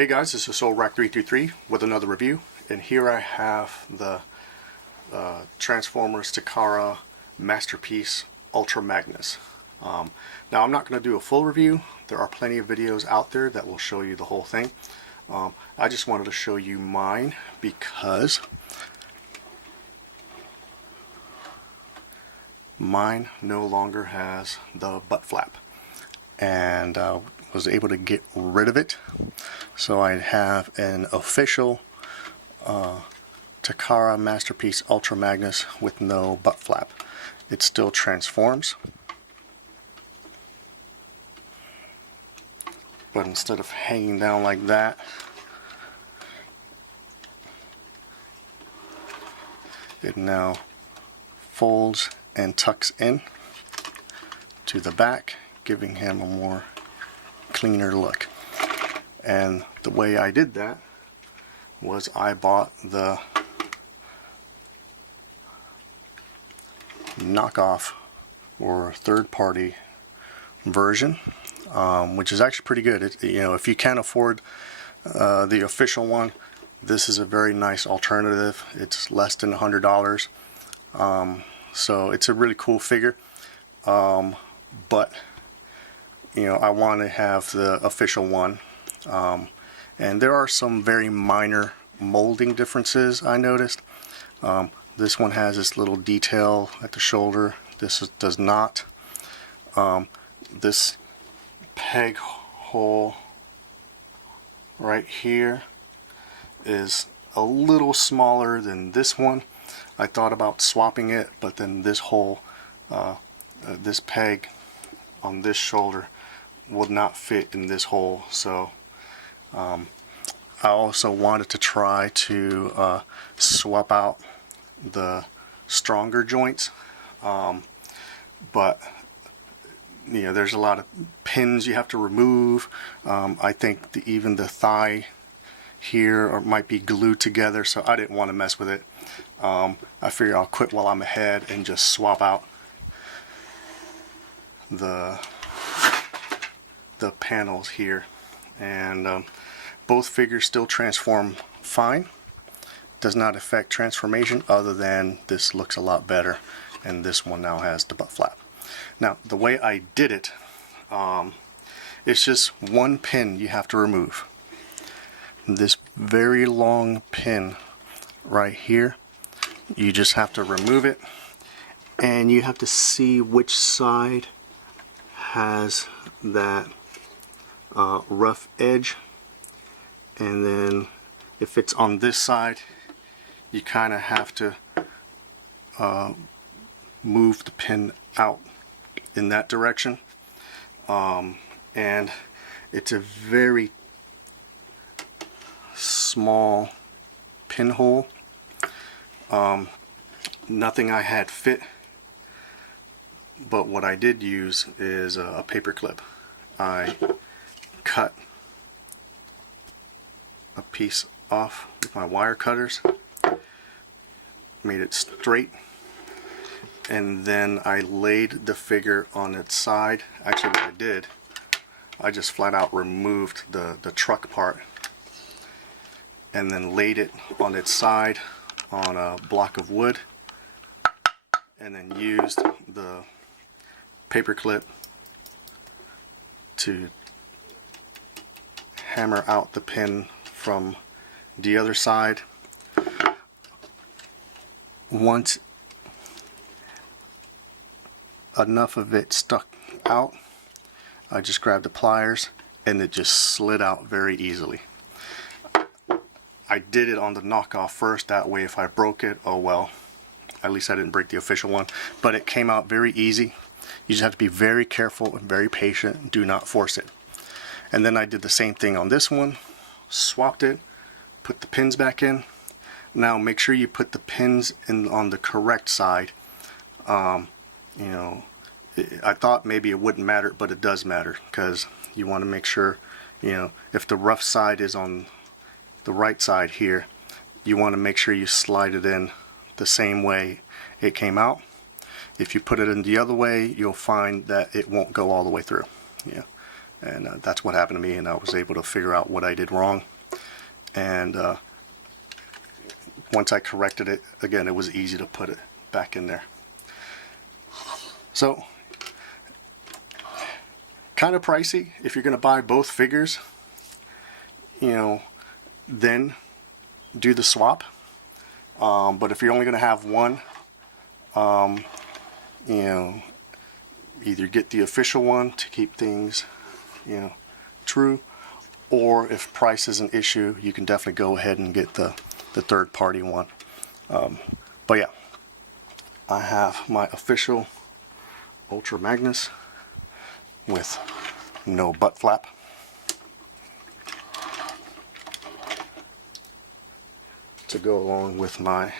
Hey guys, this is SoulRack323 with another review, and here I have the Transformers Takara Masterpiece Ultra Magnus. Now I'm not going to do a full review. There are plenty of videos out there that will show you the whole thing. I just wanted to show you mine because mine no longer has the butt flap, and was able to get rid of it. So I have an official Takara Masterpiece Ultra Magnus with no butt flap. It still transforms, but instead of hanging down like that, it now folds and tucks in to the back, giving him a more cleaner look. And the way I did that was I bought the knockoff or third-party version, which is actually pretty good. If you can't afford the official one, this is a very nice alternative. It's less than $100, so it's a really cool figure. But I want to have the official one. And there are some very minor molding differences I noticed. This one has this little detail at the shoulder. This does not. This peg hole right here is a little smaller than this one. I thought about swapping it, but then this hole, this peg on this shoulder would not fit in this hole. So I also wanted to try to swap out the stronger joints, but there's a lot of pins you have to remove. I think even the thigh here might be glued together, so I didn't want to mess with it. I figure I'll quit while I'm ahead and just swap out the panels here, and both figures still transform fine. Does not affect transformation, other than this looks a lot better, and this one now has the butt flap. Now the way I did it, it's just one pin you have to remove. This very long pin right here, you just have to remove it, and you have to see which side has that rough edge, and then if it's on this side, you kind of have to move the pin out in that direction. And it's a very small pinhole. Nothing I had fit, but what I did use is a paper clip. I cut a piece off with my wire cutters, made it straight, and then I laid the figure on its side. Actually, what I did, I just flat out removed the truck part and then laid it on its side on a block of wood, and then used the paper clip to hammer out the pin from the other side. Once enough of it stuck out, I just grabbed the pliers and it just slid out very easily. I did it on the knockoff first, that way if I broke it, oh well, at least I didn't break the official one, but it came out very easy. You just have to be very careful and very patient. Do not force it. And then I did the same thing on this one, swapped it, put the pins back in. Now make sure you put the pins in on the correct side. I thought maybe it wouldn't matter, but it does matter, because you want to make sure, if the rough side is on the right side here, you want to make sure you slide it in the same way it came out. If you put it in the other way, you'll find that it won't go all the way through. And that's what happened to me, and I was able to figure out what I did wrong. And once I corrected it, again, it was easy to put it back in there. So, kind of pricey if you're going to buy both figures, you know, then do the swap. But if you're only going to have one, you know, either get the official one to keep things, you know, true, or if price is an issue, you can definitely go ahead and get the third party one. But yeah, I have my official Ultra Magnus with no butt flap. To go along with my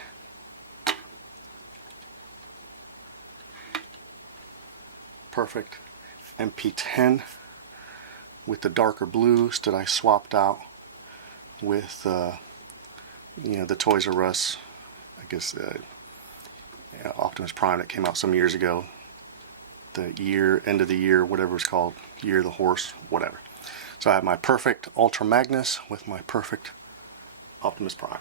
perfect MP-10 with the darker blues that I swapped out with you know, the Toys R Us, I guess, you know, Optimus Prime that came out some years ago. The year, end of the year, whatever it's called, Year of the Horse, whatever. So I have my perfect Ultra Magnus with my perfect Optimus Prime.